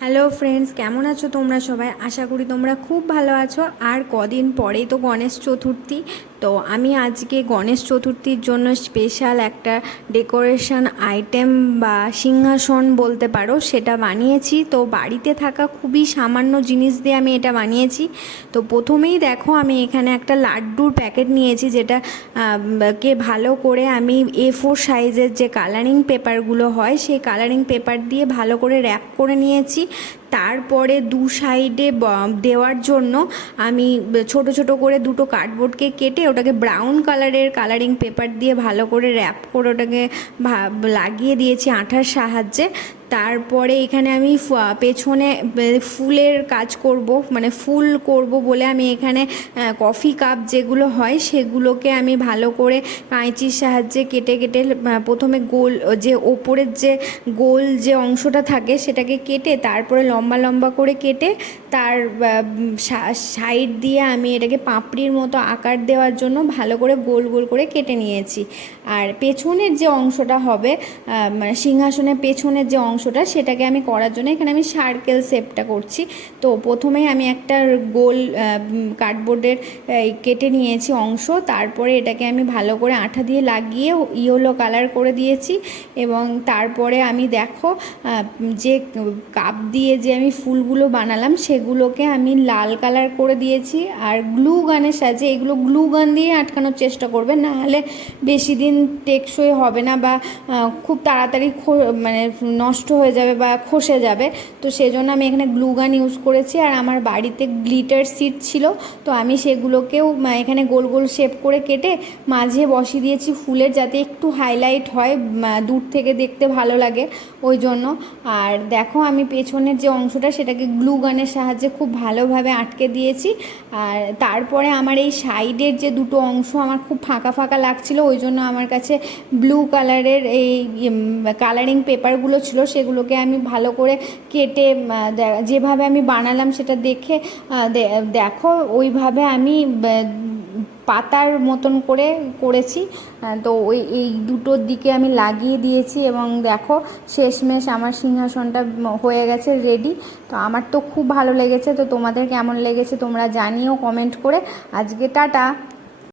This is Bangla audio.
হ্যালো ফ্রেন্ডস, কেমন আছো তোমরা সবাই? আশা করি তোমরা খুব ভালো আছো। আর কদিন পরেই তো গণেশ চতুর্থী। তো আমি আজকে গণেশ চতুর্থীর জন্য স্পেশাল একটা ডেকোরেশন আইটেম বা সিংহাসন বলতে পারো, সেটা বানিয়েছি। তো বাড়িতে থাকা খুবই সামান্য জিনিস দিয়ে আমি এটা বানিয়েছি। তো প্রথমেই দেখো, আমি এখানে একটা লাড্ডুর প্যাকেট নিয়েছি, যেটা কে ভালো করে আমি A4 সাইজের যে কালারিং পেপারগুলো হয়, সেই কালারিং পেপার দিয়ে ভালো করে র্যাপ করে নিয়েছি। তারপরে দু সাইডে দেওয়ার জন্য আমি ছোট ছোট করে দুটো কার্ডবোর্ডকে কেটে ওটাকে ব্রাউন কালারের কালারিং পেপার দিয়ে ভালো করে র্যাপ করে ওটাকে লাগিয়ে দিয়েছি আঠার সাহায্যে। তারপরে এখানে আমি পেছনে ফুলের কাজ করব, মানে ফুল করব বলে আমি এখানে কফি কাপ যেগুলো হয় সেগুলোকে আমি ভালো করে কাঁচির সাহায্যে কেটে কেটে প্রথমে গোল যে ওপরের যে গোল যে অংশটা থাকে সেটাকে কেটে তারপরে লম্বা লম্বা করে কেটে তার সাইড দিয়ে আমি এটাকে পাপড়ির মতো আকার দেওয়ার জন্য ভালো করে গোল গোল করে কেটে নিয়েছি। আর পেছনের যে অংশটা হবে, মানে সিংহাসনের পেছনের যে অংশটা, সেটাকে আমি করার জন্য এখানে আমি সার্কেল শেপটা করছি। তো প্রথমেই আমি একটা গোল কার্ডবোর্ডের কেটে নিয়েছি অংশ, তারপরে এটাকে আমি ভালো করে আঠা দিয়ে লাগিয়ে ইয়েলো কালার করে দিয়েছি। এবং তারপরে আমি দেখো, যে কাপ দিয়ে যে আমি ফুলগুলো বানালাম সেগুলোকে আমি লাল কালার করে দিয়েছি। আর গ্লু গানের সাহায্যে, এগুলো গ্লু গান দিয়ে আটকানোর চেষ্টা করবে, না হলে বেশি দিন টেকসই হবে না বা খুব তাড়াতাড়ি মানে নষ্ট হয়ে যাবে বা খসে যাবে। তো সেজন্য আমি এখানে গ্লু গান ইউজ করেছি। আর আমার বাড়িতে গ্লিটার শিট ছিল, তো আমি সেগুলোকেও এখানে গোল গোল শেপ করে কেটে মাঝে বসিয়ে দিয়েছি ফুলের, যাতে একটু হাইলাইট হয়, দূর থেকে দেখতে ভালো লাগে ওই জন্য। আর দেখো, আমি পেছনের যে অংশটা সেটাকে গ্লু গানের সাহায্যে খুব ভালোভাবে আটকে দিয়েছি। আর তারপরে আমার এই সাইডের যে দুটো অংশ আমার খুব ফাঁকা ফাঁকা লাগছিল, ওই জন্য আমার কাছে ব্লু কালারের এই কালারিং পেপারগুলো ছিল, সেগুলোকে আমি ভালো করে কেটে যেভাবে আমি বানালাম সেটা দেখে দেখো ওইভাবে আমি পাতার মতন করে করেছি। তো এই দুটোর দিকে আমি লাগিয়ে দিয়েছি এবং দেখো শেষমেশ আমার সিংহাসনটা হয়ে গেছে রেডি। তো আমার তো খুব ভালো লেগেছে। তো তোমাদের কেমন লেগেছে তোমরা জানিও কমেন্ট করে। আজকে টাটা।